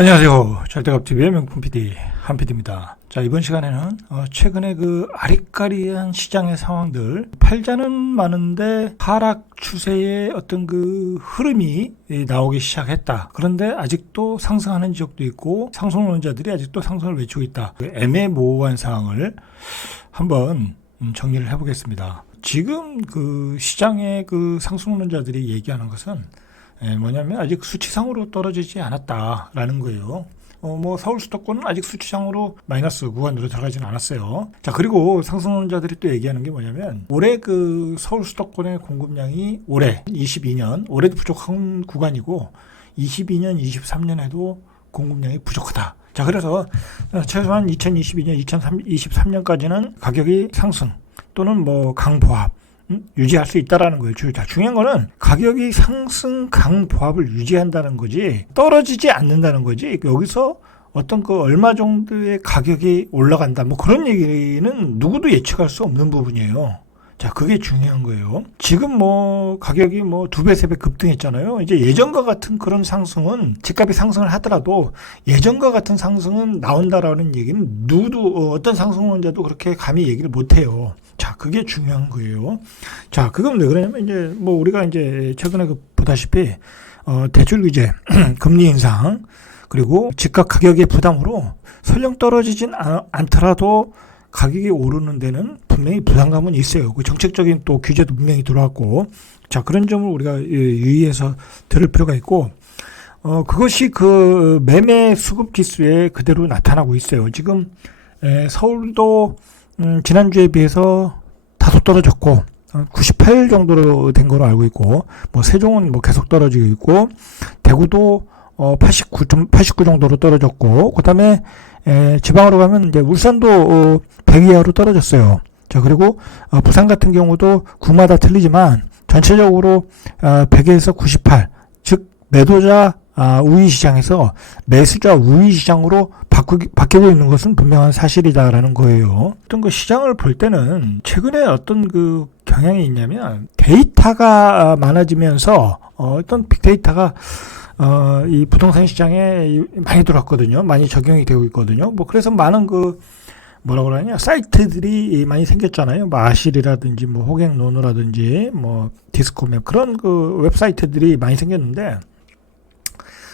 안녕하세요. 절대값TV의 명품 PD 한PD입니다. 자, 이번 시간에는 최근에 그 아리까리한 시장의 상황들, 팔자는 많은데 하락 추세의 어떤 그 흐름이 나오기 시작했다. 그런데 아직도 상승하는 지역도 있고 상승론자들이 아직도 상승을 외치고 있다. 그 애매모호한 상황을 한번 정리를 해보겠습니다. 지금 그 시장의 그 상승론자들이 얘기하는 것은 뭐냐면 아직 수치상으로 떨어지지 않았다라는 거예요. 서울 수도권은 아직 수치상으로 마이너스 구간으로 들어가지는 않았어요. 자, 그리고 상승론자들이 또 얘기하는 게 뭐냐면 올해 그 서울 수도권의 공급량이 올해 22년 올해도 부족한 구간이고 22년, 23년에도 공급량이 부족하다. 자, 그래서 최소한 2022년, 2023년까지는 가격이 상승 또는 강보합 유지할 수 있다라는 거예요. 자, 중요한 거는 가격이 상승 강보합을 유지한다는 거지 떨어지지 않는다는 거지 여기서 어떤 그 얼마 정도의 가격이 올라간다 그런 얘기는 누구도 예측할 수 없는 부분이에요. 자, 그게 중요한 거예요. 지금 가격이 2배, 3배 급등했잖아요. 이제 예전과 같은 그런 상승은 집값이 상승을 하더라도 예전과 같은 상승은 나온다라는 얘기는 누구도 어떤 상승론자도 그렇게 감히 얘기를 못 해요. 자, 그게 중요한 거예요. 자, 그건 왜 그러냐면 이제 우리가 이제 최근에 보다시피 대출 규제, 금리 인상, 그리고 집값 가격의 부담으로 설령 떨어지진 않더라도 가격이 오르는 데는 분명히 부담감은 있어요. 그 정책적인 또 규제도 분명히 들어왔고, 자, 그런 점을 우리가 유의해서 들을 필요가 있고, 그것이 그 매매 수급 지수에 그대로 나타나고 있어요. 지금 서울도 지난주에 비해서 다소 떨어졌고 98 정도로 된 걸로 알고 있고 세종은 계속 떨어지고 있고 대구도 89 정도로 떨어졌고 그다음에 지방으로 가면 이제 울산도 100 이하로 떨어졌어요. 자, 그리고 부산 같은 경우도 구마다 틀리지만 전체적으로 100에서 98, 즉 매도자 우위 시장에서 매수자 우위 시장으로 바뀌고 있는 것은 분명한 사실이다라는 거예요. 어떤 그 시장을 볼 때는 최근에 어떤 그 경향이 있냐면 데이터가 많아지면서 어떤 빅데이터가 이 부동산 시장에 많이 들어왔거든요. 많이 적용이 되고 있거든요. 그래서 많은 사이트들이 많이 생겼잖아요. 아실이라든지 호갱노노라든지 디스코맵 그런 그 웹사이트들이 많이 생겼는데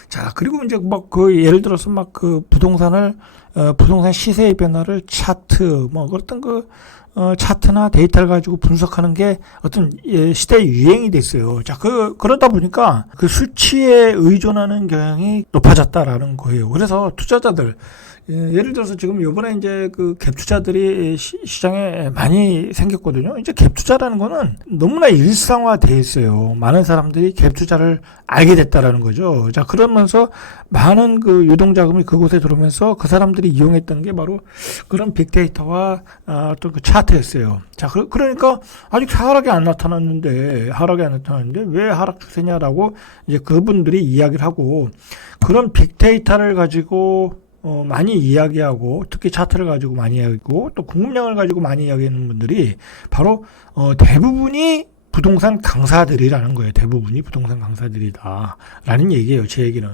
자, 그리고 이제 예를 들어서 부동산 시세의 변화를 차트, 어떤 차트나 데이터를 가지고 분석하는 게 어떤 시대의 유행이 됐어요. 자, 그러다 보니까 그 수치에 의존하는 경향이 높아졌다라는 거예요. 그래서 투자자들, 예를 들어서 지금 요번에 이제 그 갭 투자들이 시장에 많이 생겼거든요. 이제 갭 투자라는 거는 너무나 일상화되어 있어요. 많은 사람들이 갭 투자를 알게 됐다라는 거죠. 자, 그러면서 많은 그 유동자금이 그곳에 들어오면서 그 사람들이 이용했던 게 바로 그런 빅데이터와 또 그 차트였어요. 자, 그러니까 아직 하락이 안 나타났는데 왜 하락 추세냐라고 이제 그분들이 이야기를 하고 그런 빅데이터를 가지고 많이 이야기하고 특히 차트를 가지고 많이 이야기하고 또 공급량을 가지고 많이 이야기하는 분들이 바로 대부분이 부동산 강사들이라는 거예요. 대부분이 부동산 강사들이다라는 얘기예요. 제 얘기는.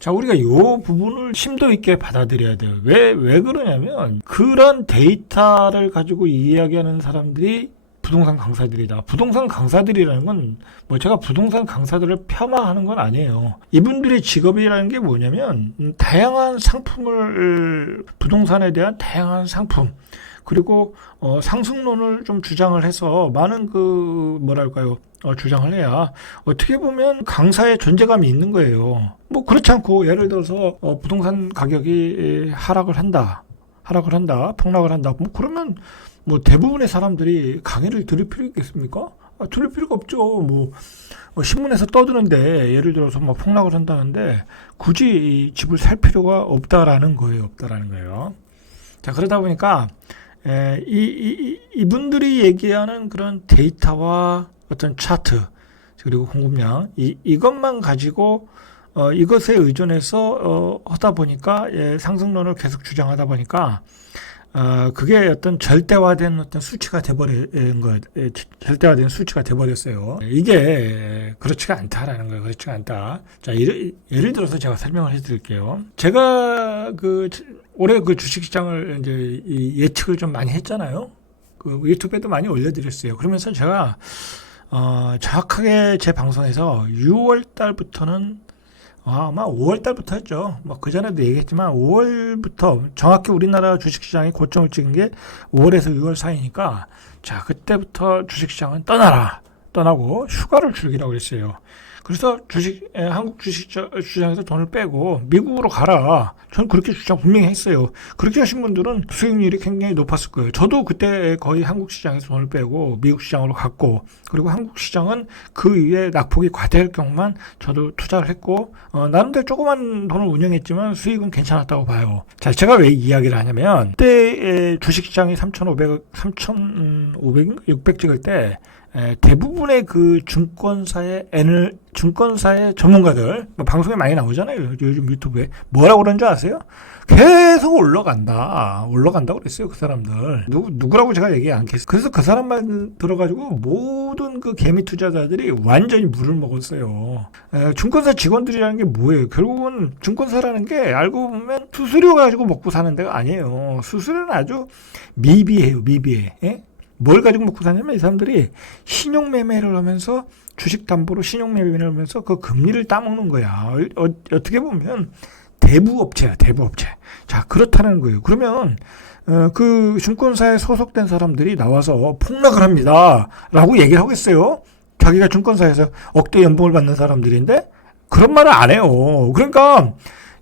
자, 우리가 이 부분을 심도 있게 받아들여야 돼요. 왜 그러냐면 그런 데이터를 가지고 이야기하는 사람들이 부동산 강사들이다. 부동산 강사들이라는 건 제가 부동산 강사들을 폄하하는 건 아니에요. 이분들의 직업이라는 게 뭐냐면 다양한 상품을 부동산에 대한 다양한 상품 그리고 상승론을 좀 주장을 해서 많은 주장을 해야 어떻게 보면 강사의 존재감이 있는 거예요. 그렇지 않고 예를 들어서 부동산 가격이 하락을 한다, 폭락을 한다. 그러면 대부분의 사람들이 강의를 들을 필요 있겠습니까? 들을 필요가 없죠. 신문에서 떠드는데 예를 들어서 폭락을 한다는데 굳이 집을 살 필요가 없다라는 거예요. 자, 그러다 보니까 이분들이 얘기하는 그런 데이터와 어떤 차트 그리고 공급량 이것만 가지고 이것에 의존해서 하다 보니까 상승론을 계속 주장하다 보니까 그게 어떤 절대화된 어떤 수치가 돼버린 거, 절대화된 수치가 돼버렸어요. 이게 그렇지가 않다라는 거예요. 그렇지가 않다. 자, 예를 들어서 제가 설명을 해드릴게요. 제가 올해 주식시장을 이제 예측을 좀 많이 했잖아요. 유튜브에도 많이 올려드렸어요. 그러면서 제가 정확하게 제 방송에서 6월 달부터는 아마 5월 달부터였죠. 뭐 그 전에도 얘기했지만 5월부터 정확히 우리나라 주식시장이 고점을 찍은 게 5월에서 6월 사이니까 자 그때부터 주식시장은 떠나고 휴가를 즐기라고 했어요. 그래서 한국 주식시장에서 돈을 빼고 미국으로 가라. 전 그렇게 주장 분명히 했어요. 그렇게 하신 분들은 수익률이 굉장히 높았을 거예요. 저도 그때 거의 한국 시장에서 돈을 빼고 미국 시장으로 갔고, 그리고 한국 시장은 그 위에 낙폭이 과대할 경우만 저도 투자를 했고, 나름대로 조그만 돈을 운영했지만 수익은 괜찮았다고 봐요. 자, 제가 왜 이야기를 하냐면, 그때 주식시장이 600 찍을 때, 대부분의 증권사의 전문가들, 방송에 많이 나오잖아요. 요즘 유튜브에. 뭐라고 그런 줄 아세요? 계속 올라간다고 그랬어요. 그 사람들. 누구라고 제가 얘기 안 했어요. 그래서 그 사람 말 들어가지고 모든 개미 투자자들이 완전히 물을 먹었어요. 증권사 직원들이라는 게 뭐예요? 결국은 증권사라는 게 알고 보면 수수료 가지고 먹고 사는 데가 아니에요. 수수료는 아주 미비해요. 예? 뭘 가지고 먹고 사냐면 이 사람들이 신용매매를 하면서 주식담보로 신용매매를 하면서 그 금리를 따먹는 거야. 어떻게 보면 대부업체야. 자, 그렇다는 거예요. 그러면 그 증권사에 소속된 사람들이 나와서 폭락을 합니다 라고 얘기를 하겠어요. 자기가 증권사에서 억대 연봉을 받는 사람들인데 그런 말을 안 해요. 그러니까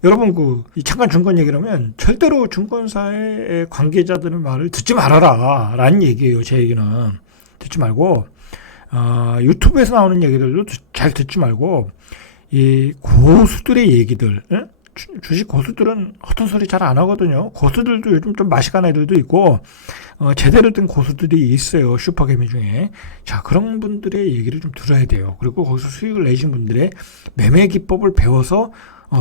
여러분 잠깐 증권 얘기를 하면 절대로 증권사의 관계자들의 말을 듣지 말아라 라는 얘기예요. 제 얘기는 듣지 말고 유튜브에서 나오는 얘기들도 잘 듣지 말고 이 고수들의 얘기들, 주식 고수들은 허튼 소리 잘 안 하거든요. 고수들도 요즘 좀 맛이 간 애들도 있고 제대로 된 고수들이 있어요. 슈퍼개미 중에. 자, 그런 분들의 얘기를 좀 들어야 돼요. 그리고 거기서 수익을 내신 분들의 매매 기법을 배워서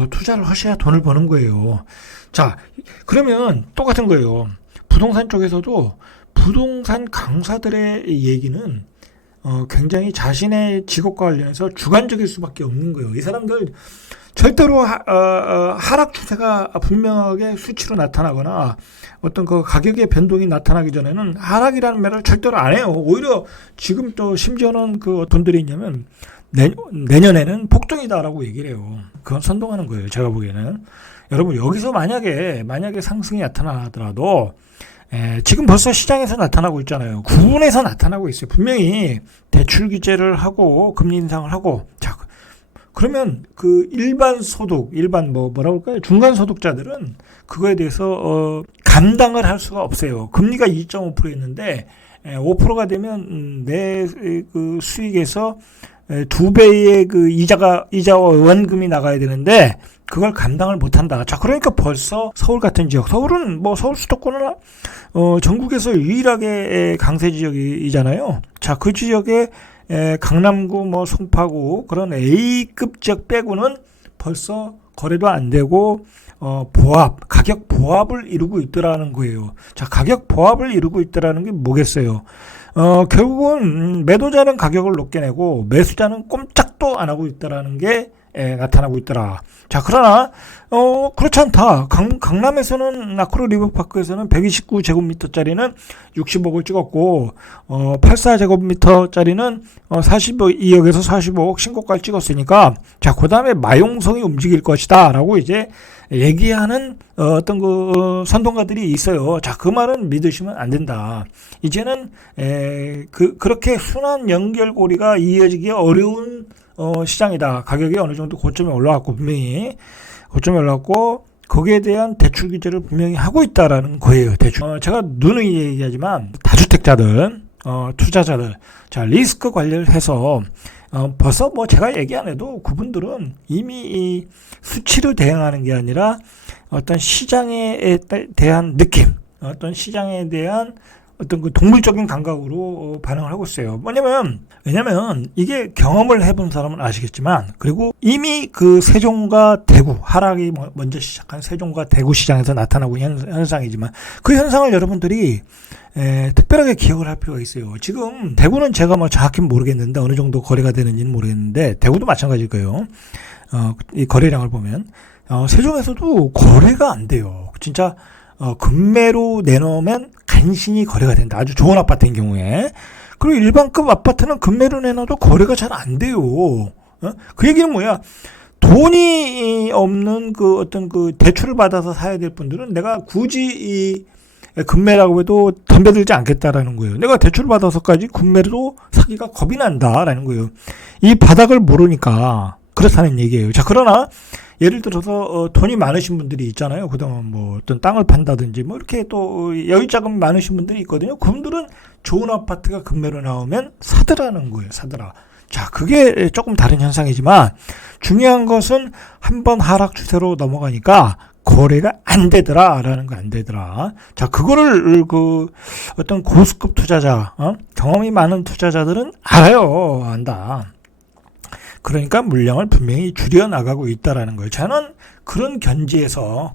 투자를 하셔야 돈을 버는 거예요. 자, 그러면 똑같은 거예요. 부동산 쪽에서도 부동산 강사들의 얘기는 굉장히 자신의 직업과 관련해서 주관적일 수밖에 없는 거예요. 이 사람들 절대로 하락 추세가 분명하게 수치로 나타나거나 어떤 가격의 변동이 나타나기 전에는 하락이라는 말을 절대로 안 해요. 오히려 지금 또 심지어는 어떤 분들이 있냐면 내년에는 폭등이다라고 얘기를 해요. 그건 선동하는 거예요. 제가 보기에는. 여러분, 여기서 만약에 상승이 나타나더라도 지금 벌써 시장에서 나타나고 있잖아요. 구분해서 나타나고 있어요. 분명히 대출 규제를 하고 금리 인상을 하고. 자, 그러면 뭐라고 할까요? 중간 소득자들은 그거에 대해서 감당을 할 수가 없어요. 금리가 2.5%였는데 5%가 되면 내 수익에서 2배의 이자와 원금이 나가야 되는데 그걸 감당을 못한다. 자, 그러니까 벌써 서울 같은 지역, 서울은 서울 수도권은 전국에서 유일하게 강세 지역이잖아요. 자, 그 지역에 강남구, 송파구 그런 A급 지역 빼고는 벌써 거래도 안 되고 가격 보합을 이루고 있더라는 거예요. 자, 가격 보합을 이루고 있더라는 게 뭐겠어요? 결국은 매도자는 가격을 높게 내고 매수자는 꼼짝도 안 하고 있다라는 게 나타나고 있더라. 자, 그러나 그렇지 않다. 강남에서는 아크로 리버파크에서는 129제곱미터짜리는 60억을 찍었고 84제곱미터짜리는 42억에서 45억 신고가를 찍었으니까 자, 그다음에 마용성이 움직일 것이다라고 이제 얘기하는 어떤 선동가들이 있어요. 자, 그 말은 믿으시면 안 된다. 이제는 그렇게 순환 연결고리가 이어지기 어려운 시장이다. 가격이 어느 정도 고점에 올라왔고 분명히 고점에 올라왔고 거기에 대한 대출 규제를 분명히 하고 있다라는 거예요. 제가 누누이 얘기하지만 다주택자들, 투자자들, 자, 리스크 관리를 해서 벌써 제가 얘기 안 해도 그분들은 이미 이 수치로 대응하는 게 아니라 어떤 시장에 대한 느낌, 어떤 시장에 대한 어떤 그 동물적인 감각으로 반응을 하고 있어요. 왜냐면 이게 경험을 해본 사람은 아시겠지만, 그리고 이미 그 세종과 대구, 하락이 먼저 시작한 세종과 대구 시장에서 나타나고 있는 현상이지만, 그 현상을 여러분들이 특별하게 기억을 할 필요가 있어요. 지금 대구는 제가 뭐 정확히 모르겠는데, 어느 정도 거래가 되는지는 모르겠는데, 대구도 마찬가지일 거예요. 이 거래량을 보면 세종에서도 거래가 안 돼요. 진짜 금매로 내놓으면 간신히 거래가 된다. 아주 좋은 아파트인 경우에. 그리고 일반급 아파트는 금매로 내놔도 거래가 잘 안 돼요. 그 얘기는 뭐야? 돈이 없는 그 어떤 그 대출을 받아서 사야 될 분들은 내가 굳이 이 금매라고 해도 덤벼 들지 않겠다라는 거예요. 내가 대출을 받아서까지 금매로 사기가 겁이 난다라는 거예요. 이 바닥을 모르니까 그렇다는 얘기예요. 자, 그러나 예를 들어서 돈이 많으신 분들이 있잖아요. 그동안 뭐 어떤 땅을 판다든지 뭐 이렇게 또 여유자금 많으신 분들이 있거든요. 그분들은 좋은 아파트가 금매로 나오면 사더라는 거예요. 사더라. 자, 그게 조금 다른 현상이지만 중요한 것은 한번 하락 추세로 넘어가니까 거래가 안 되더라라는 거, 안 되더라. 자, 그거를 그 어떤 고수급 투자자, 경험이 많은 투자자들은 알아요. 안다. 그러니까 물량을 분명히 줄여나가고 있다라는 거예요. 저는 그런 견지에서,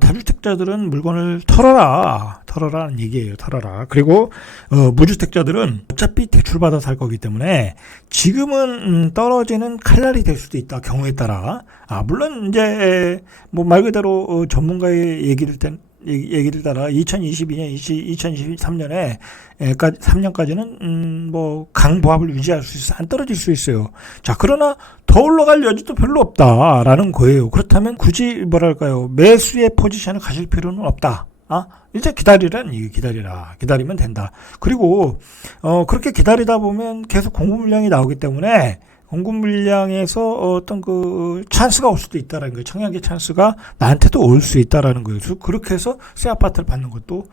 다주택자들은 물건을 털어라는 얘기예요. 털어라. 그리고 무주택자들은 어차피 대출받아 살 거기 때문에 지금은 떨어지는 칼날이 될 수도 있다. 경우에 따라. 물론 이제 뭐 말 그대로 전문가의 얘기를 따라 2022년, 2023년에 3년까지는 뭐 강보합을 유지할 수 있어, 안 떨어질 수 있어요. 자, 그러나 더 올라갈 여지도 별로 없다라는 거예요. 그렇다면 굳이 뭐랄까요, 매수의 포지션을 가질 필요는 없다. 이제 기다리라는 얘기, 기다리면 된다. 그리고 그렇게 기다리다 보면 계속 공급 물량이 나오기 때문에 공급 물량에서 어떤 그 찬스가 올 수도 있다라는 거예요. 청약의 찬스가 나한테도 올 수 있다라는 거예요. 그렇게 해서 새 아파트를 받는 것도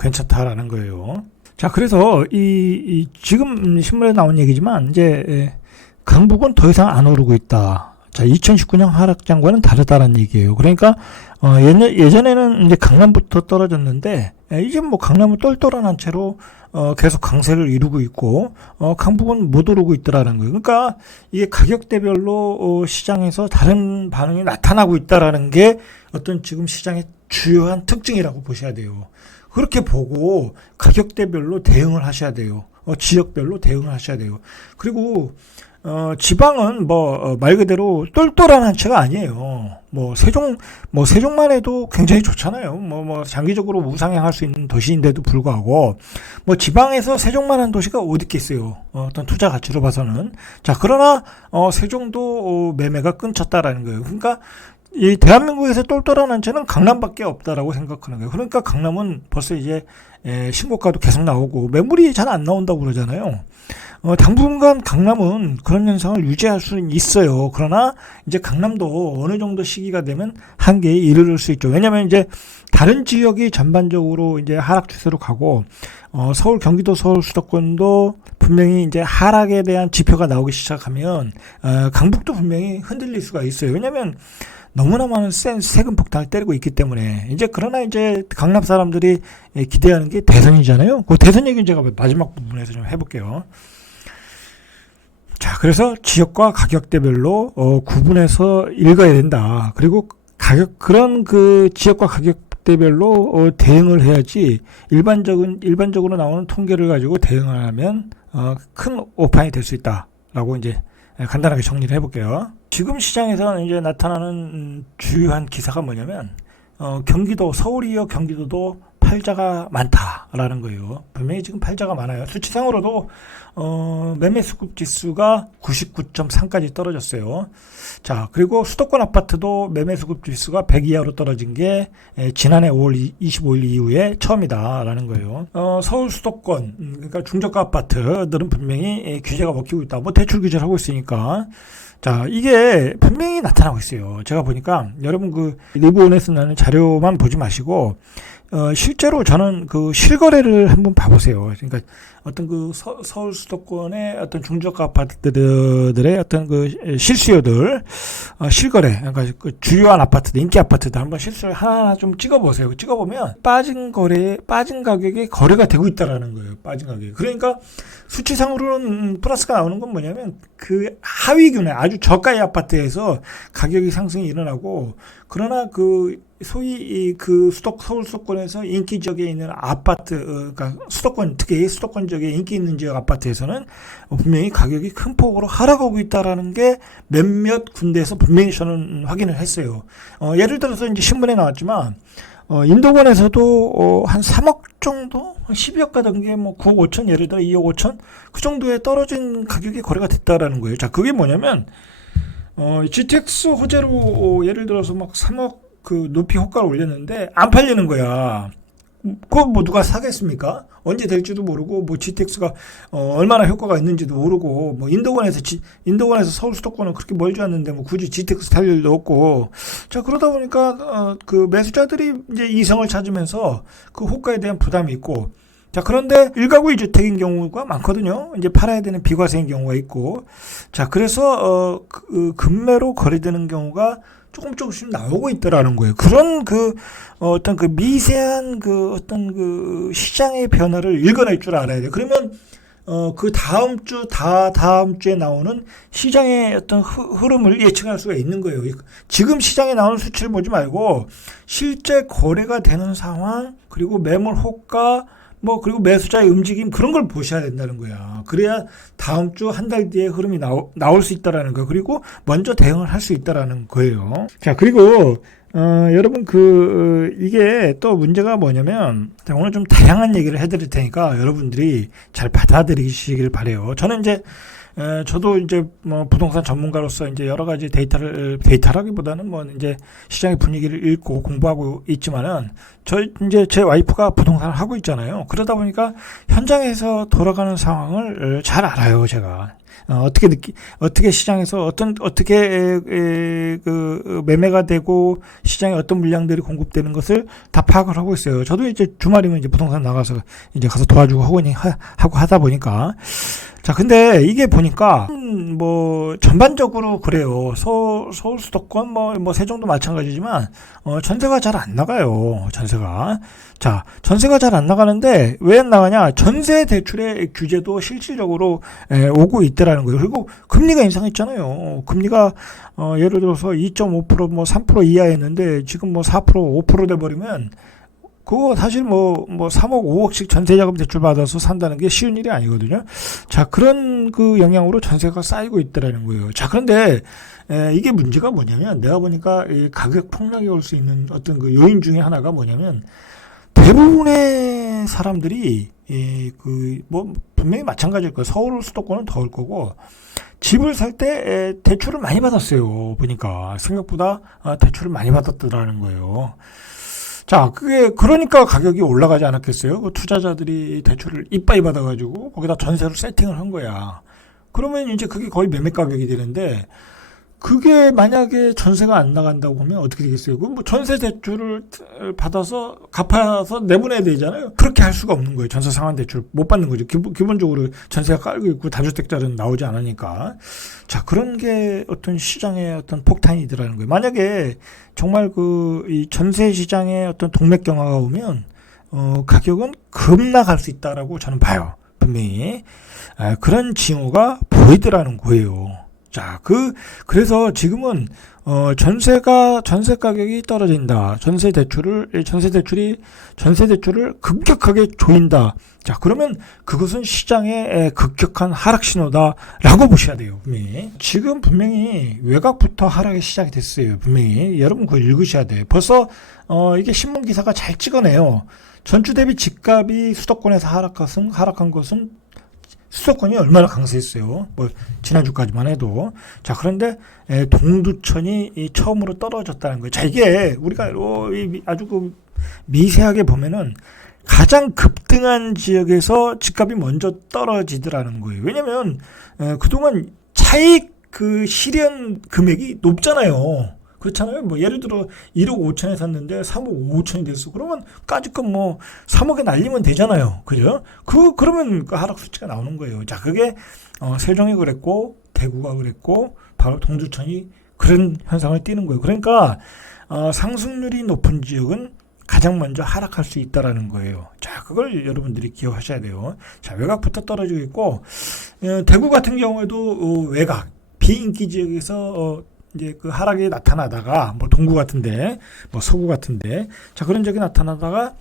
괜찮다라는 거예요. 자, 그래서 이 지금 신문에 나온 얘기지만 이제 강북은 더 이상 안 오르고 있다. 자, 2019년 하락장과는 다르다라는 얘기예요. 그러니까 예전에는 이제 강남부터 떨어졌는데 이제 뭐 강남은 똘똘한 채로 계속 강세를 이루고 있고 강북은 못 오르고 있더라는 거예요. 그러니까 이게 가격대별로 시장에서 다른 반응이 나타나고 있다라는 게 어떤 지금 시장의 주요한 특징이라고 보셔야 돼요. 그렇게 보고 가격대별로 대응을 하셔야 돼요. 지역별로 대응을 하셔야 돼요. 그리고 지방은 말 그대로 똘똘한 한 채가 아니에요. 세종만 해도 굉장히 좋잖아요. 장기적으로 우상향할 수 있는 도시인데도 불구하고, 지방에서 세종만한 도시가 어디 있겠어요. 어떤 투자 가치로 봐서는. 자, 그러나, 세종도 매매가 끊쳤다라는 거예요. 그러니까, 이 대한민국에서 똘똘한 한 채는 강남밖에 없다라고 생각하는 거예요. 그러니까 강남은 벌써 이제 신고가도 계속 나오고 매물이 잘 안 나온다고 그러잖아요. 당분간 강남은 그런 현상을 유지할 수는 있어요. 그러나 이제 강남도 어느 정도 시기가 되면 한계에 이르를 수 있죠. 왜냐하면 이제 다른 지역이 전반적으로 이제 하락 추세로 가고 서울, 경기도, 서울 수도권도 분명히 이제 하락에 대한 지표가 나오기 시작하면 강북도 분명히 흔들릴 수가 있어요. 왜냐하면 너무나 많은 세금 폭탄을 때리고 있기 때문에. 그러나 이제 강남 사람들이 기대하는 게 대선이잖아요. 그 대선 얘기는 제가 마지막 부분에서 좀 해볼게요. 자, 그래서 지역과 가격대별로 구분해서 읽어야 된다. 그리고 그런 그 지역과 가격대별로 대응을 해야지 일반적으로 나오는 통계를 가지고 대응을 하면 큰 오판이 될 수 있다라고 이제 간단하게 정리를 해볼게요. 지금 시장에서는 이제 나타나는 주요한 기사가 뭐냐면 경기도, 서울이요 경기도도 팔자가 많다라는 거예요. 분명히 지금 팔자가 많아요. 수치상으로도 매매 수급 지수가 99.3까지 떨어졌어요. 자, 그리고 수도권 아파트도 매매 수급 지수가 100 이하로 떨어진 게 지난해 5월 25일 이후에 처음이다라는 거예요. 서울 수도권, 그러니까 중저가 아파트들은 분명히 규제가 먹히고 있다. 대출 규제를 하고 있으니까. 자, 이게 분명히 나타나고 있어요. 제가 보니까 여러분 그 리브온에서 나는 자료만 보지 마시고 실제로 저는 그 실거래를 한번 봐보세요. 그러니까 어떤 그 서울 수도권의 어떤 중저가 아파트들의 어떤 그 실수요들, 실거래, 그러니까 그 주요한 아파트들, 인기 아파트들 한번 실수를 하나 좀 찍어보세요. 찍어보면 빠진 가격에 거래가 되고 있다라는 거예요. 빠진 가격이. 그러니까 수치상으로는 플러스가 나오는 건 뭐냐면 그 하위균의 아주 저가의 아파트에서 가격이 상승이 일어나고, 그러나 그 소위 그 서울 수도권에서 인기 지역에 있는 아파트, 그러니까 수도권, 특히 수도권 지역에 인기 있는 지역 아파트에서는 분명히 가격이 큰 폭으로 하락하고 있다라는 게 몇몇 군데에서 분명히 저는 확인을 했어요. 예를 들어서 이제 신문에 나왔지만, 인도권에서도 한 3억 정도, 10억 가던 게 뭐 9억 5천, 예를 들어 2억 5천 그 정도에 떨어진 가격이 거래가 됐다라는 거예요. 자, 그게 뭐냐면 GTX 호재로 예를 들어서 막 3억 그 높이 호가를 올렸는데 안 팔리는 거야. 그거 뭐 누가 사겠습니까? 언제 될지도 모르고, 뭐 GTX가 얼마나 효과가 있는지도 모르고, 뭐 인도권에서 서울 수도권은 그렇게 멀지 않는데 뭐 굳이 GTX 탈 일도 없고. 자, 그러다 보니까 그 매수자들이 이제 이성을 찾으면서 그 호가에 대한 부담이 있고, 자, 그런데 1가구 1주택인 경우가 많거든요. 이제 팔아야 되는 비과세인 경우가 있고. 자, 그래서 그 급매로 거래되는 경우가 조금씩 나오고 있더라는 거예요. 그런 어떤 그 미세한 그 어떤 그 시장의 변화를 읽어낼 줄 알아야 돼요. 그러면 그 다음 주에 나오는 시장의 어떤 흐름을 예측할 수가 있는 거예요. 지금 시장에 나오는 수치를 보지 말고 실제 거래가 되는 상황, 그리고 매물 호가, 그리고 매수자의 움직임, 그런 걸 보셔야 된다는 거야. 그래야 다음 주 한 달 뒤에 흐름이 나올 수 있다라는 거, 그리고 먼저 대응을 할 수 있다라는 거예요. 자, 그리고 여러분 이게 또 문제가 뭐냐면, 오늘 좀 다양한 얘기를 해드릴 테니까 여러분들이 잘 받아들이시길 바래요. 저도 이제 뭐 부동산 전문가로서 이제 여러 가지 데이터라기보다는 뭐 이제 시장의 분위기를 읽고 공부하고 있지만은, 이제 제 와이프가 부동산을 하고 있잖아요. 그러다 보니까 현장에서 돌아가는 상황을 잘 알아요, 제가. 어떻게 시장에서 어떻게 매매가 되고 시장에 어떤 물량들이 공급되는 것을 다 파악을 하고 있어요. 저도 이제 주말이면 이제 부동산 나가서 이제 가서 도와주고 하고 하다 보니까. 자, 근데 이게 보니까 뭐 전반적으로 그래요. 서울 수도권 뭐 세종도 마찬가지지만 전세가 잘 안 나가요. 전세가 잘 안 나가는데 왜 안 나가냐? 전세 대출의 규제도 실질적으로 오고 있더라는 거예요. 그리고 금리가 인상했잖아요. 금리가 예를 들어서 2.5% 뭐 3% 이하였는데 지금 뭐 4% 5% 돼 버리면, 그거 사실 뭐 3억 5억씩 전세자금 대출 받아서 산다는 게 쉬운 일이 아니거든요. 자, 그런 그 영향으로 전세가 쌓이고 있더라는 거예요. 자, 그런데 이게 문제가 뭐냐면, 내가 보니까 이 가격 폭락이 올 수 있는 어떤 그 요인 중에 하나가 뭐냐면, 대부분의 사람들이 뭐 분명히 마찬가지일 거예요. 서울 수도권은 더울 거고, 집을 살 때 대출을 많이 받았어요. 보니까 생각보다 대출을 많이 받았더라는 거예요. 자, 그러니까 가격이 올라가지 않았겠어요? 그 투자자들이 대출을 이빠이 받아가지고 거기다 전세로 세팅을 한 거야. 그러면 이제 그게 거의 매매 가격이 되는데, 그게 만약에 전세가 안 나간다고 하면 어떻게 되겠어요? 뭐 전세 대출을 받아서 갚아서 내보내야 되잖아요. 그렇게 할 수가 없는 거예요. 전세 상환 대출 못 받는 거죠. 기본적으로 전세가 깔고 있고 다주택자는 나오지 않으니까. 자, 그런 게 어떤 시장의 어떤 폭탄이더라는 거예요. 만약에 정말 이 전세 시장에 어떤 동맥경화가 오면 가격은 급락할 수 있다라고 저는 봐요. 분명히 그런 징후가 보이더라는 거예요. 자, 그래서 지금은 전세 가격이 떨어진다. 전세 대출을 급격하게 조인다. 자, 그러면 그것은 시장의 급격한 하락 신호다라고 보셔야 돼요. 분명히. 지금 분명히 외곽부터 하락이 시작이 됐어요. 분명히. 여러분 그거 읽으셔야 돼요. 벌써 이게 신문 기사가 잘 찍어내요. 전주 대비 집값이 수도권에서 하락한 것은 수도권이 얼마나 강세했어요. 뭐 지난주까지만 해도. 자, 그런데 동두천이 처음으로 떨어졌다는 거예요. 자, 이게 우리가 아주 미세하게 보면은 가장 급등한 지역에서 집값이 먼저 떨어지더라는 거예요. 왜냐면 그동안 차익 실현 금액이 높잖아요. 그렇잖아요. 뭐 예를 들어 1억 5천에 샀는데 3억 5천이 됐어. 그러면 까짓것 뭐 3억에 날리면 되잖아요. 그죠? 그러면 그 하락 수치가 나오는 거예요. 자, 그게 세종이 그랬고 대구가 그랬고 바로 동두천이 그런 현상을 띠는 거예요. 그러니까 상승률이 높은 지역은 가장 먼저 하락할 수 있다라는 거예요. 자, 그걸 여러분들이 기억하셔야 돼요. 자, 외곽부터 떨어지고 있고, 대구 같은 경우에도 외곽, 비인기 지역에서 이제 그 하락이 나타나다가, 뭐 동구 같은데, 뭐 서구 같은데, 자, 그런 적이 나타나다가,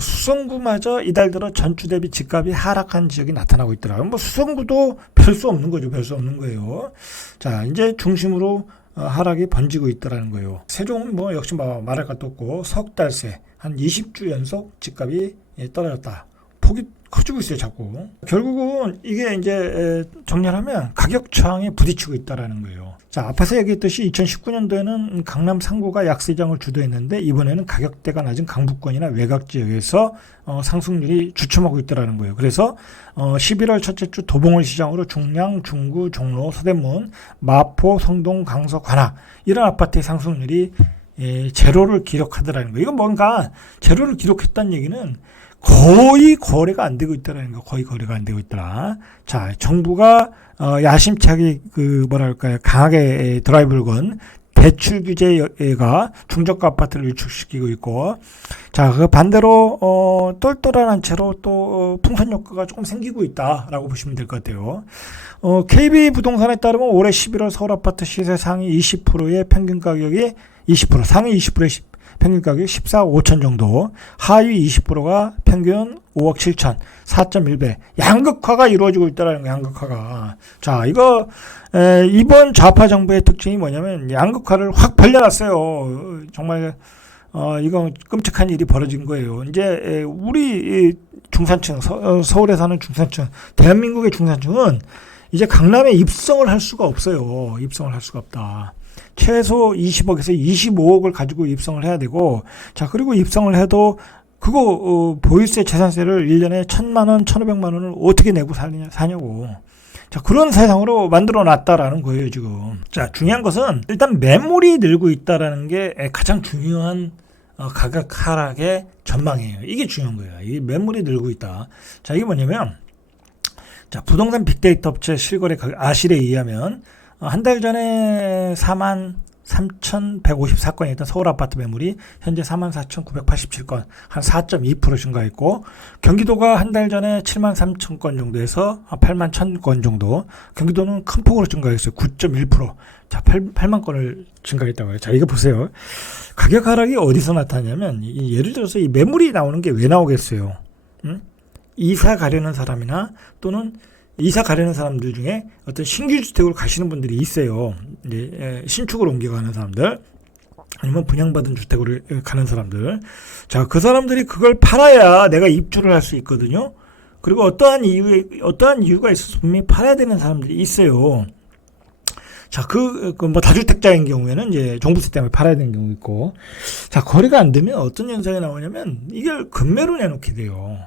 수성구마저 이달 들어 전주 대비 집값이 하락한 지역이 나타나고 있더라고요. 뭐 수성구도 별 수 없는 거죠. 별 수 없는 거예요. 자, 이제 중심으로 하락이 번지고 있다라는 거예요. 세종은 뭐 역시 말할 것도 없고 석 달 새 한 20주 연속 집값이 떨어졌다. 폭이 커지고 있어요, 자꾸. 결국은 이게 이제 정리하면 가격 저항에 부딪히고 있다라는 거예요. 자, 앞에서 얘기했듯이 2019년도에는 강남 상구가 약세장을 주도했는데 이번에는 가격대가 낮은 강북권이나 외곽 지역에서 상승률이 주춤하고 있다라는 거예요. 그래서 11월 첫째 주 도봉을 시장으로 중량, 중구, 종로, 서대문, 마포, 성동, 강서, 관악 이런 아파트의 상승률이 제로를 기록하더라는 거예요. 이건 뭔가 제로를 기록했다는 얘기는 거의 거래가 안 되고 있다는 거. 거의 거래가 안 되고 있더라. 자, 정부가 야심차게 강하게 드라이브를 건 대출 규제가 중저가 아파트를 위축시키고 있고, 자, 그 반대로 똘똘한 채로 또 풍선 효과가 조금 생기고 있다라고 보시면 될 것 같아요. KB 부동산에 따르면 올해 11월 서울 아파트 시세 상위 20%의 평균 가격이 20%, 상위 20%의 평균 가격이 14억 5천 정도, 하위 20%가 평균 5억 7천, 4.1배. 양극화가 이루어지고 있다는 거예요, 양극화가. 자, 이거, 이번 좌파 정부의 특징이 뭐냐면, 양극화를 확 벌려놨어요. 정말, 이건 끔찍한 일이 벌어진 거예요. 이제, 우리 중산층, 서울에 사는 중산층, 대한민국의 중산층은 이제 강남에 입성을 할 수가 없어요. 입성을 할 수가 없다. 최소 20억에서 25억을 가지고 입성을 해야 되고, 자, 그리고 입성을 해도 그거 보유세 재산세를 1년에 1,000만 원, 1,500만 원을 어떻게 내고 사냐고. 자, 그런 세상으로 만들어 놨다라는 거예요, 지금. 자, 중요한 것은 일단 매물이 늘고 있다라는 게 가장 중요한 가격 하락의 전망이에요. 이게 중요한 거예요. 이 매물이 늘고 있다. 자, 이게 뭐냐면, 자, 부동산 빅데이터 업체 실거래 아실에 의하면 한 달 전에 43,154건이었던 서울 아파트 매물이 현재 44,987건, 한 4.2% 증가했고, 경기도가 한 달 전에 73,000건 정도에서 81,000건 정도, 경기도는 큰 폭으로 증가했어요. 9.1%. 자, 8만 건을 증가했다고 해요. 자, 이거 보세요. 가격 하락이 어디서 나타나냐면, 예를 들어서 이 매물이 나오는 게 왜 나오겠어요? 이사 가려는 사람이나 또는 이사 가려는 사람들 중에 어떤 신규 주택으로 가시는 분들이 있어요. 이제 신축으로 옮겨가는 사람들, 아니면 분양받은 주택으로 가는 사람들. 자, 그 사람들이 그걸 팔아야 내가 입주를 할 수 있거든요. 그리고 어떠한 이유가 있어서 분명히 팔아야 되는 사람들이 있어요. 자, 뭐 다주택자인 경우에는 이제 종부세 때문에 팔아야 되는 경우 있고, 자, 거래가 안 되면 어떤 현상이 나오냐면 이걸 금매로 내놓게 돼요.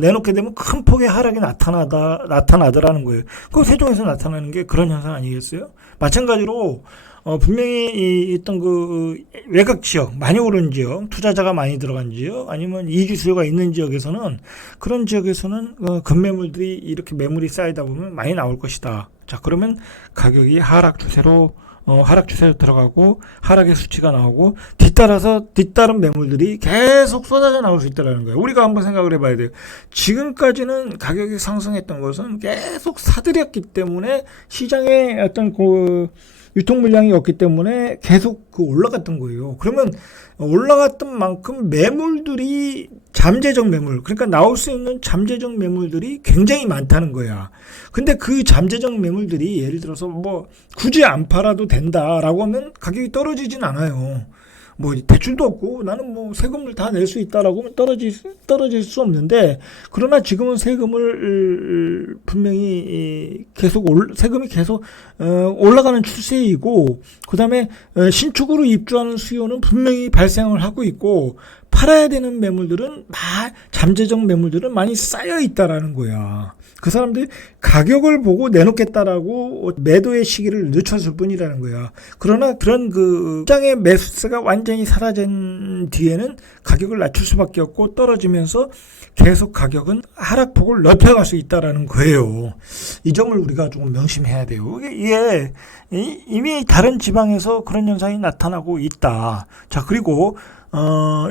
내놓게 되면 큰 폭의 하락이 나타나더라는 거예요. 그 세종에서 나타나는 게 그런 현상 아니겠어요? 마찬가지로 분명히 있던 그 외곽 지역, 많이 오른 지역, 투자자가 많이 들어간 지역, 아니면 이주 수요가 있는 지역에서는, 그런 지역에서는 급매물들이 이렇게 매물이 쌓이다 보면 많이 나올 것이다. 자, 그러면 가격이 하락 추세로 들어가고 하락의 수치가 나오고 뒤따른 매물들이 계속 쏟아져 나올 수 있다는 거예요. 우리가 한번 생각을 해봐야 돼요. 지금까지는 가격이 상승했던 것은 계속 사들였기 때문에, 시장에 어떤 유통 물량이 없기 때문에 계속 올라갔던 거예요. 그러면 올라갔던 만큼 매물들이 잠재적 매물, 그러니까 나올 수 있는 잠재적 매물들이 굉장히 많다는 거야. 근데 그 잠재적 매물들이 예를 들어서 뭐 굳이 안 팔아도 된다라고 하면 가격이 떨어지진 않아요. 뭐 대출도 없고 나는 뭐 세금을 다 낼 수 있다라고 하면 떨어질 수 없는데, 그러나 지금은 세금을 분명히 세금이 계속 올라가는 추세이고, 그다음에 신축으로 입주하는 수요는 분명히 발생을 하고 있고, 팔아야 되는 매물들은 잠재적 매물들은 많이 쌓여 있다라는 거야. 그 사람들이 가격을 보고 내놓겠다라고 매도의 시기를 늦췄을 뿐이라는 거야. 그러나 그런 그 시장의 매수세가 완전히 사라진 뒤에는 가격을 낮출 수밖에 없고 떨어지면서 계속 가격은 하락폭을 넓혀갈 수 있다라는 거예요. 이 점을 우리가 조금 명심해야 돼요. 이게 이미 다른 지방에서 그런 현상이 나타나고 있다. 자, 그리고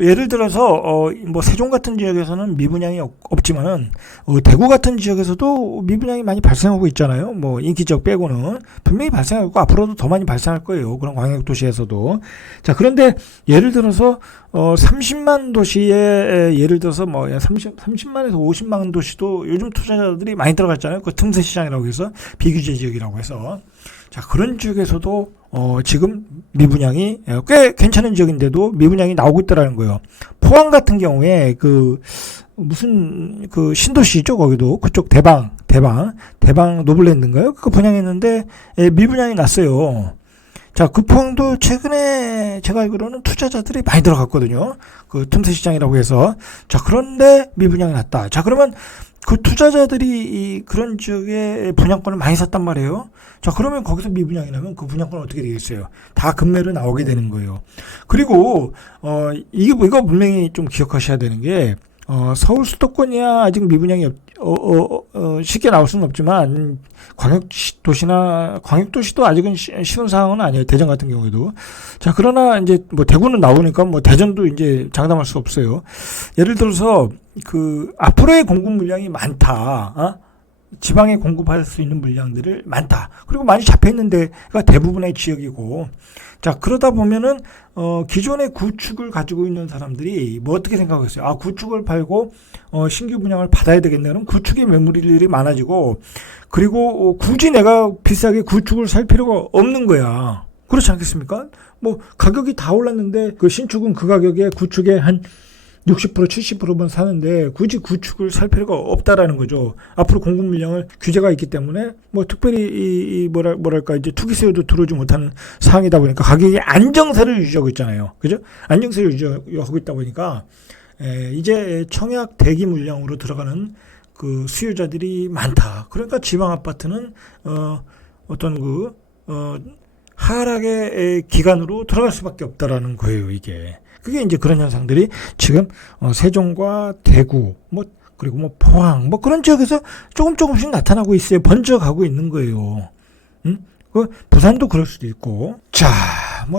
예를 들어서 뭐 세종 같은 지역에서는 미분양이 없지만은 대구 같은 지역에서도 미분양이 많이 발생하고 있잖아요. 뭐 인기 지역 빼고는 분명히 발생하고 앞으로도 더 많이 발생할 거예요. 그런 광역 도시에서도. 자, 그런데 예를 들어서 30만 도시에 예를 들어서 뭐 30만에서 50만 도시도 요즘 투자자들이 많이 들어갔잖아요. 그 틈새 시장이라고 해서 비규제 지역이라고 해서. 자, 그런 지역에서도 지금 미분양이 꽤 괜찮은 지역인데도 미분양이 나오고 있다라는 거예요. 포항 같은 경우에 무슨 신도시죠, 거기도 그쪽 대방 노블랜드인가요? 그거 분양했는데 미분양이 났어요. 자, 그 포항도 최근에 제가 알기로는 투자자들이 많이 들어갔거든요. 그 틈새 시장이라고 해서. 자, 그런데 미분양이 났다. 자, 그러면 그 투자자들이 그런 지역에 분양권을 많이 샀단 말이에요. 자, 그러면 거기서 미분양이 나면 그 분양권은 어떻게 되겠어요? 다 급매로 나오게 되는 거예요. 그리고 이거 분명히 좀 기억하셔야 되는 게 서울 수도권이야 아직 미분양이 쉽게 나올 수는 없지만 광역도시도 아직은 쉬운 상황은 아니에요. 대전 같은 경우에도. 자, 그러나 이제 뭐 대구는 나오니까 뭐 대전도 이제 장담할 수 없어요. 예를 들어서 앞으로의 공급 물량이 많다. 지방에 공급할 수 있는 물량들을 많다. 그리고 많이 잡혀 있는 데가 대부분의 지역이고. 자, 그러다 보면은 기존의 구축을 가지고 있는 사람들이 뭐 어떻게 생각하겠어요? 구축을 팔고 신규 분양을 받아야 되겠네. 그럼 구축의 매물일이 많아지고, 그리고 굳이 내가 비싸게 구축을 살 필요가 없는 거야. 그렇지 않겠습니까? 뭐 가격이 다 올랐는데 그 신축은 그 가격에 구축에 한 60% 70%만 사는데 굳이 구축을 살 필요가 없다라는 거죠. 앞으로 공급 물량을 규제가 있기 때문에 뭐 특별히 뭐랄까 이제 투기 수요도 들어오지 못하는 상황이다 보니까 가격이 안정세를 유지하고 있잖아요. 그죠? 안정세를 유지하고 있다 보니까 이제 청약 대기 물량으로 들어가는 그 수요자들이 많다. 그러니까 지방 아파트는 어떤 하락의 기간으로 들어갈 수밖에 없다라는 거예요, 이게. 그게 이제 그런 현상들이 지금 세종과 대구 그리고 포항 그런 지역에서 조금씩 나타나고 있어요. 번져가고 있는 거예요. 부산도 그럴 수도 있고. 자,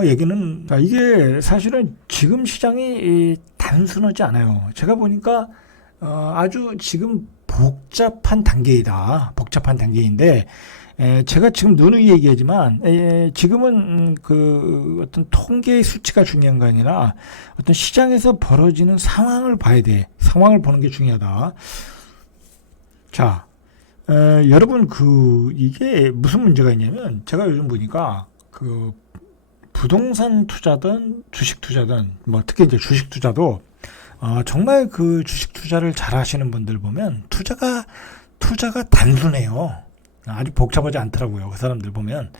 얘기는 이게 사실은 지금 시장이 단순하지 않아요. 제가 보니까 아주 지금 복잡한 단계인데 제가 지금 누누이 얘기하지만 지금은 어떤 통계의 수치가 중요한 거 아니라 어떤 시장에서 벌어지는 상황을 봐야 돼. 상황을 보는 게 중요하다. 자, 여러분 이게 무슨 문제가 있냐면 제가 요즘 보니까 부동산 투자든 주식 투자든 특히 이제 주식 투자도 정말 주식 투자를 잘 하시는 분들 보면 투자가 단순해요. 아주 복잡하지 않더라고요. 그 사람들 보면.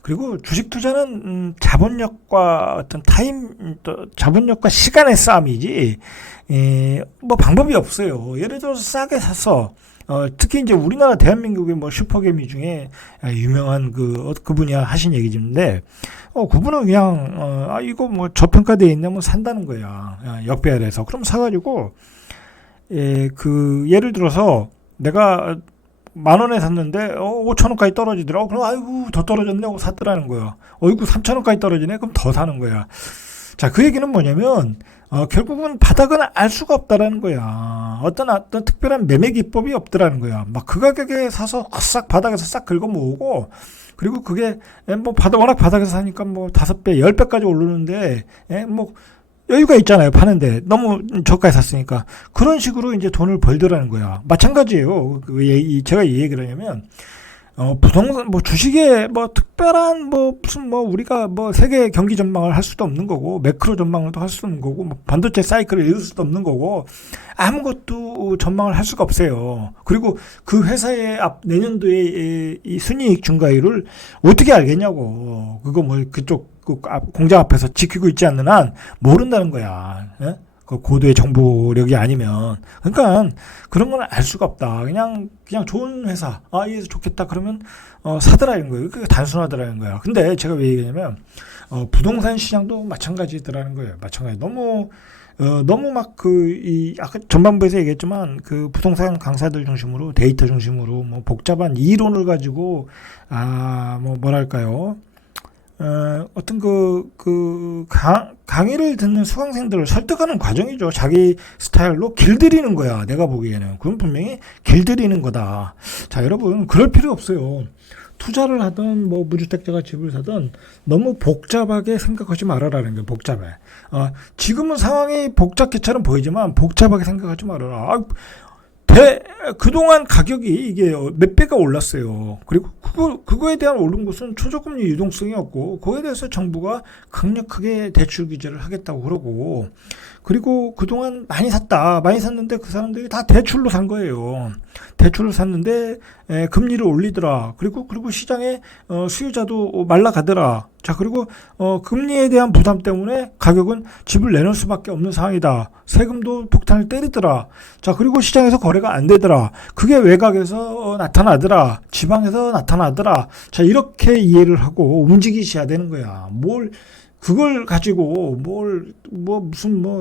그리고 주식 투자는 자본력과 자본력과 시간의 싸움이지, 방법이 없어요. 예를 들어서 싸게 사서, 특히 이제 우리나라 대한민국의 슈퍼개미 중에 유명한 그분이 하신 얘기인데, 그분은 그냥, 이거 저평가되어 있냐면 산다는 거야. 역배열해서. 그럼 사가지고, 예를 들어서 내가 10,000원에 샀는데 5,000원까지 떨어지더라고. 그럼 아이고 더 떨어졌네 하고 샀더라는 거야. 어이구 3,000원까지 떨어지네. 그럼 더 사는 거야. 자, 그 얘기는 뭐냐면 결국은 바닥은 알 수가 없다라는 거야. 어떤 특별한 매매 기법이 없더라는 거야. 그 가격에 사서 싹 바닥에서 싹 긁어 모으고, 그리고 그게 워낙 바닥에서 사니까 5배, 10배까지 오르는데 여유가 있잖아요. 파는데 너무 저가에 샀으니까 그런 식으로 이제 돈을 벌더라는 거야. 마찬가지예요. 제가 이 얘기를 하냐면 부동산 주식에 특별한 무슨 우리가 세계 경기 전망을 할 수도 없는 거고, 매크로 전망도 할 수도 없는 거고, 반도체 사이클을 읽을 수도 없는 거고, 아무것도 전망을 할 수가 없어요. 그리고 그 회사의 내년도에 이 순이익 증가율을 어떻게 알겠냐고. 그거 그쪽 공장 앞에서 지키고 있지 않는 한 모른다는 거야. 예? 그 고도의 정보력이 아니면. 그러니까 그런 건 알 수가 없다. 그냥 좋은 회사, 이 회사 좋겠다 그러면 사더라는 거예요. 그게 단순하더라는 거야. 근데 제가 왜 얘기하냐면 부동산 시장도 마찬가지더라는 거예요. 마찬가지. 너무 막 아까 전반부에서 얘기했지만 그 부동산 강사들 중심으로 데이터 중심으로 뭐 복잡한 이론을 가지고 뭐 뭐랄까요? 어떤 강의를 듣는 수강생들을 설득하는 과정이죠. 자기 스타일로 길들이는 거야. 내가 보기에는. 그건 분명히 길들이는 거다. 자, 여러분, 그럴 필요 없어요. 투자를 하든 뭐 무주택자가 집을 사든 너무 복잡하게 생각하지 말아라는 거예요. 복잡해. 지금은 상황이 복잡해처럼 보이지만 복잡하게 생각하지 말아라. 그동안 가격이 이게 몇 배가 올랐어요. 그리고 그거에 대한 오른 것은 초저금리 유동성이었고, 그거에 대해서 정부가 강력하게 대출 규제를 하겠다고 그러고, 그리고 그동안 많이 샀는데 그 사람들이 다 대출로 산 거예요. 대출을 샀는데 금리를 올리더라. 그리고 시장에 수요자도 말라가더라. 자, 그리고 금리에 대한 부담 때문에 가격은 집을 내놓을 수밖에 없는 상황이다. 세금도 폭탄을 때리더라. 자, 그리고 시장에서 거래가 안 되더라. 그게 외곽에서 나타나더라. 지방에서 나타나더라. 자, 이렇게 이해를 하고 움직이셔야 되는 거야. 그걸 가지고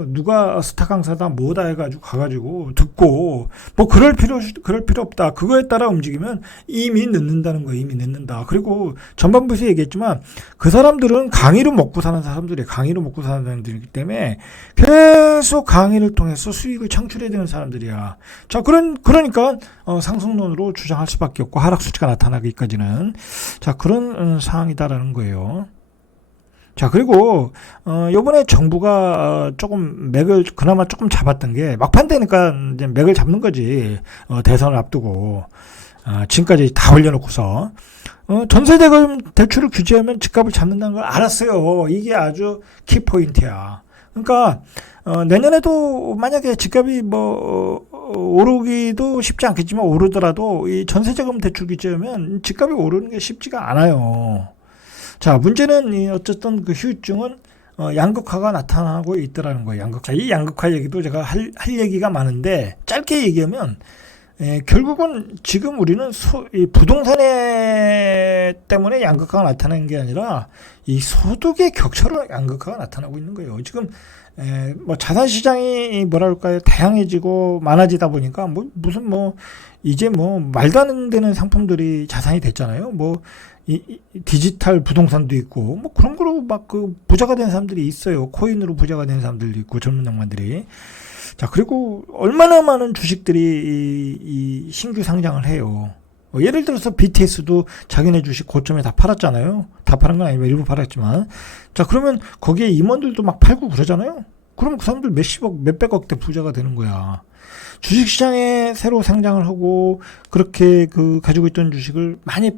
누가 스타 강사다 뭐다 해가지고 가가지고 듣고 그럴 필요 없다. 그거에 따라 움직이면 이미 늦는다는 거예요. 이미 늦는다. 그리고 전반부에서 얘기했지만 그 사람들은 강의로 먹고 사는 사람들이에요. 강의로 먹고 사는 사람들이기 때문에 계속 강의를 통해서 수익을 창출해야 되는 사람들이야. 자, 그러니까 상승론으로 주장할 수밖에 없고 하락 수치가 나타나기까지는 자, 그런 상황이다라는 거예요. 자, 그리고 요번에 정부가 조금 맥을 그나마 조금 잡았던 게 막판 되니까 이제 맥을 잡는 거지. 대선을 앞두고 지금까지 다 올려놓고서 전세대금 대출을 규제하면 집값을 잡는다는 걸 알았어요. 이게 아주 키포인트야. 그러니까 내년에도 만약에 집값이 오르기도 쉽지 않겠지만 오르더라도 이 전세자금 대출 규제하면 집값이 오르는 게 쉽지가 않아요. 자, 문제는 어쨌든 그 후유증은 양극화가 나타나고 있더라는 거예요. 양극화. 이 양극화 얘기도 제가 할 얘기가 많은데 짧게 얘기하면 결국은 지금 우리는 이 부동산에 때문에 양극화가 나타나는 게 아니라 이 소득의 격차로 양극화가 나타나고 있는 거예요. 지금 자산 시장이 뭐랄까요, 다양해지고 많아지다 보니까 이제 말도 안 되는 상품들이 자산이 됐잖아요. 이 디지털 부동산도 있고 그런 거로 부자가 된 사람들이 있어요. 코인으로 부자가 된 사람들도 있고 젊은 양반들이. 자, 그리고 얼마나 많은 주식들이 이 신규 상장을 해요. 예를 들어서 BTS도 자기네 주식 고점에 다 팔았잖아요. 다 팔은 건 아니고 일부 팔았지만. 자, 그러면 거기에 임원들도 막 팔고 그러잖아요. 그럼 그 사람들 몇십억, 몇백억대 부자가 되는 거야. 주식시장에 새로 상장을 하고 그렇게 가지고 있던 주식을 많이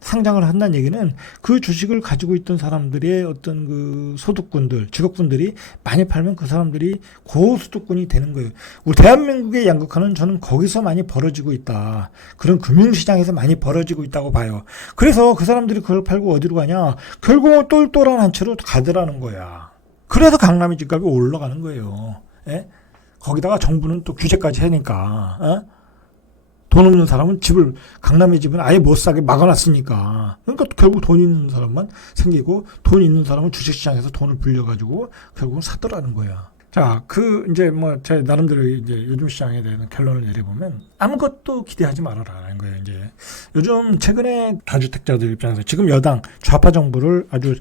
상장을 한다는 얘기는 그 주식을 가지고 있던 사람들의 어떤 소득군들, 직업군들이 많이 팔면 그 사람들이 고소득군이 되는 거예요. 우리 대한민국의 양극화는 저는 거기서 많이 벌어지고 있다. 그런 금융시장에서 많이 벌어지고 있다고 봐요. 그래서 그 사람들이 그걸 팔고 어디로 가냐? 결국은 똘똘한 한 채로 가더라는 거야. 그래서 강남의 집값이 올라가는 거예요. 예? 거기다가 정부는 또 규제까지 하니까 돈 없는 사람은 강남의 집은 아예 못 사게 막아놨으니까. 그러니까 결국 돈 있는 사람만 생기고 돈 있는 사람은 주식시장에서 돈을 불려가지고 결국은 사더라는 거야. 자, 이제 제 나름대로 이제 요즘 시장에 대한 결론을 내려보면 아무것도 기대하지 말아라는 거예요. 이제 요즘 최근에 다주택자들 입장에서 지금 여당 좌파 정부를 아주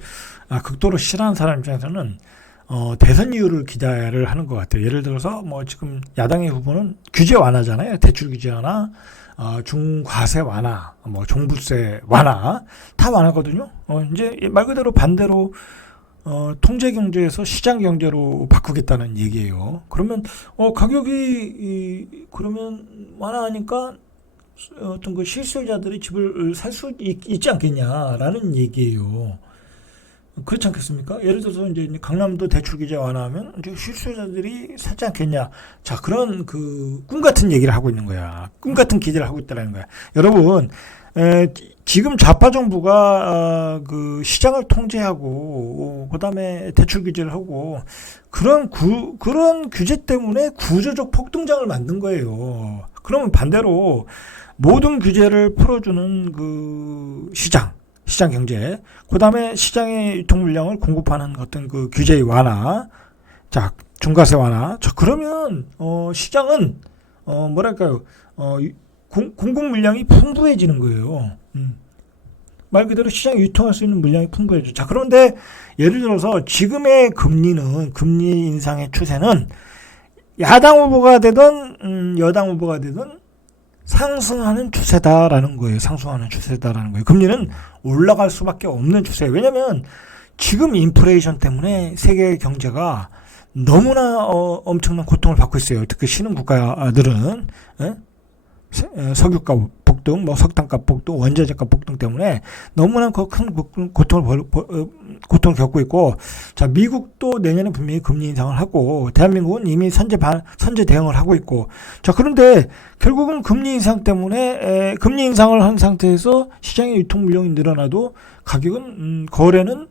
극도로 싫어하는 사람 입장에서는 대선 이유를 기대를 하는 것 같아요. 예를 들어서 지금 야당의 후보는 규제 완화잖아요. 대출 규제 완화, 중과세 완화, 종부세 완화 다 완화거든요. 이제 말 그대로 반대로 통제 경제에서 시장 경제로 바꾸겠다는 얘기예요. 그러면 가격이 그러면 완화하니까 어떤 실수요자들이 집을 살 수 있지 않겠냐라는 얘기예요. 그렇지 않겠습니까? 예를 들어서 이제 강남도 대출 규제 완화하면 이제 실수요자들이 사지 않겠냐. 자, 그런 그 꿈 같은 얘기를 하고 있는 거야. 꿈 같은 기대를 하고 있다는 거야. 여러분, 지금 좌파 정부가 그 시장을 통제하고 그다음에 대출 규제를 하고 그런 규제 때문에 구조적 폭등장을 만든 거예요. 그러면 반대로 모든 규제를 풀어주는 그 시장 경제, 그다음에 시장의 유통 물량을 공급하는 어떤 그 규제의 완화, 자, 중과세 완화. 자, 그러면 시장은 뭐랄까요? 공급 물량이 풍부해지는 거예요. 말 그대로 시장에 유통할 수 있는 물량이 풍부해져. 자, 그런데 예를 들어서 지금의 금리 인상의 추세는 야당 후보가 되든 여당 후보가 되든 상승하는 추세다라는 거예요. 상승하는 추세다라는 거예요. 금리는 올라갈 수밖에 없는 추세예요. 왜냐하면 지금 인플레이션 때문에 세계 경제가 너무나 엄청난 고통을 받고 있어요. 특히 신흥 국가들은 석유값 폭등, 뭐 석탄값 폭등, 원자재값 폭등 때문에 너무나 큰 고통을 겪고 있고, 자, 미국도 내년에 분명히 금리 인상을 하고, 대한민국은 이미 선제 대응을 하고 있고, 자, 그런데 결국은 금리 인상 때문에 금리 인상을 한 상태에서 시장의 유통 물량이 늘어나도 가격은 거래는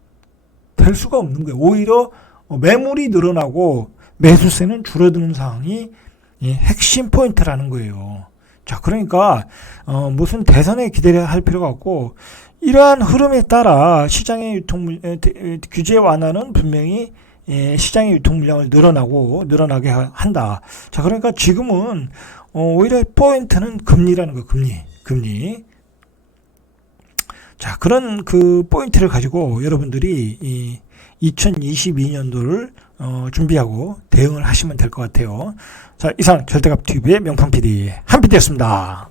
될 수가 없는 거예요. 오히려 매물이 늘어나고 매수세는 줄어드는 상황이 핵심 포인트라는 거예요. 자, 그러니까 무슨 대선에 기대할 필요가 없고, 이러한 흐름에 따라 시장의 규제 완화는 분명히 시장의 유통 물량을 늘어나게 한다. 자, 그러니까 지금은 오히려 포인트는 금리라는 거, 금리. 자, 그런 그 포인트를 가지고 여러분들이 이 2022년도를 준비하고 대응을 하시면 될 것 같아요. 자, 이상 절대값TV의 명품 PD 한 PD였습니다.